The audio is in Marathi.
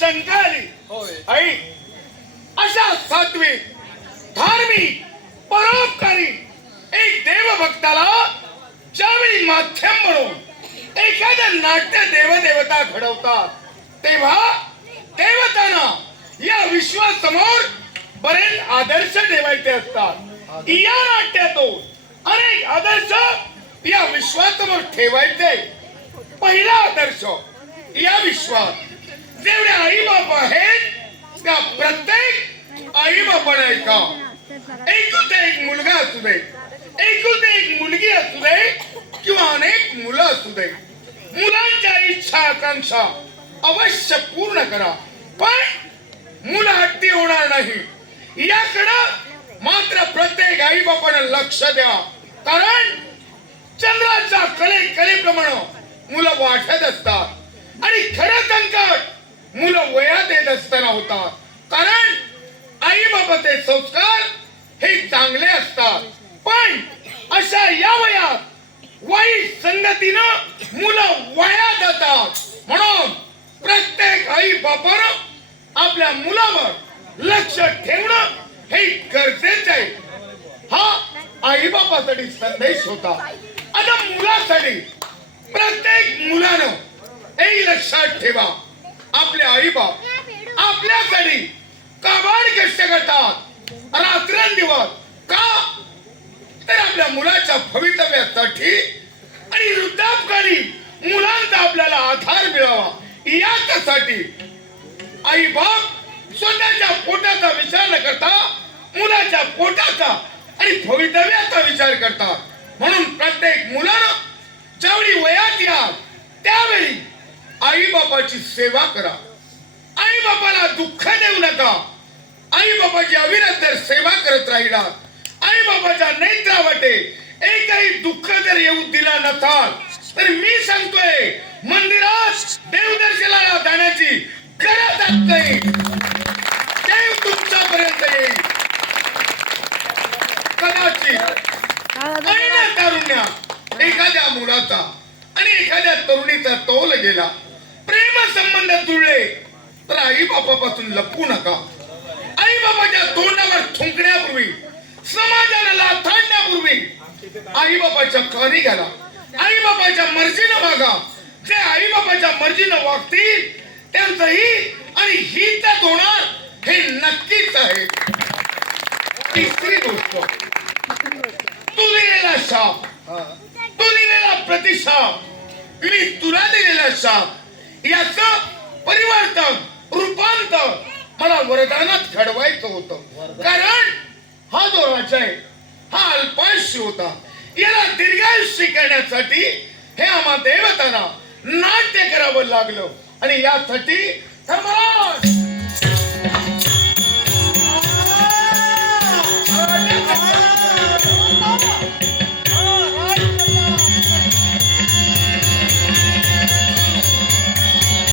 शंका आली होय. आई अशा सात्विक धार्मिक परोपकारी एक देवभक्ताला ज्यावेळी माध्यम म्हणून एखाद्या नाट्य देवदेवता घडवतात तेव्हा देवतांना या विश्वासमोर बरेच आदर्श ठेवायचे असतात. या नाट्यातून अनेक आदर्श या विश्वासमोर ठेवायचे. पहिला आदर्श या विश्वात जेवढे आईबाप आहेत त्या प्रत्येक आई बापाने ऐका एकुलता एक मुलगा असू दे एकूत एक मुलगी असू दे किंवा अनेक मुलं असू दे मुलांच्या इच्छा आकांक्षा अवश्य पूर्ण करा. पण मुलं हट्टी होणार नाही. याकडं मात्र प्रत्येक आई बापाने लक्ष द्या. कारण चंद्राच्या कले कलेप्रमाणे मुलं वाढत असतात. आणि खरं संकट मुलं वयात येत असताना होतात. कारण आई बाबाचे संस्कार हे चांगले असतात. पण अशा या वयात वाईट संगतीनं मुलं वाया जातात. म्हणून प्रत्येक आई बापानं आपल्या मुलावर लक्ष ठेवणं हे गरजेचं आहे. हा आई बापासाठी संदेश होता. आता मुलासाठी प्रत्येक मुलानं हे लक्षात ठेवा. आपले आई बाप आपल्यासाठी काबाड कष्ट करतात. रात्रंदिवस का? तर आपल्या मुलाच्या भवितव्यासाठी आणि वृद्धापकाळी मुलांचा आपल्याला आधार मिळावा. याच्यासाठी आई बाप स्वतःच्या पोटाचा विचार न करता मुलाच्या पोटाचा आणि भवितव्याचा विचार करतात. म्हणून प्रत्येक मुलानं ज्यावेळी वयात या त्यावेळी आई बाबाची सेवा करा. आई दुःख देऊ नका. आई बाबाची अविरत जर सेवा करत राहिला. आई बाबाच्या नेत्रावटे एकही दुःख जर येऊ दिला नसाल तर मी सांगतोय मंदिरात देवदर्शनाला जाण्याची गरज नाही देव तुमच्यापर्यंत येईल. कदाचित तारुण्या एखाद्या मुलाचा आणि एखाद्या तरुणीचा तोल गेला. आई बापापासून लपू नका. आई बाबाच्या तोंडावर थुंकण्यापूर्वी समाजाला लाथाडण्यापूर्वी आई बाबाच्या कानी घाला. आई बाबाच्या मर्जीनं वागा जे आई बाबाच्या मर्जीनं वागतील त्यांचंही आणि ही त्या होणार हे नक्कीच आहे. तिसरी गोष्ट तू दिलेला शाप तू दिलेला प्रतिशाप मी तुला दिलेला शाप याच परिवर्तन रूपांतर मला वरदानात घडवायचं होतं. कारण हा जो राजा आहे हा अल्पायुष्य होता. याला दीर्घायुष्य करण्यासाठी हे आम्हा देवतांना नाट्य करावं लागलं. आणि यासाठी धर्मराज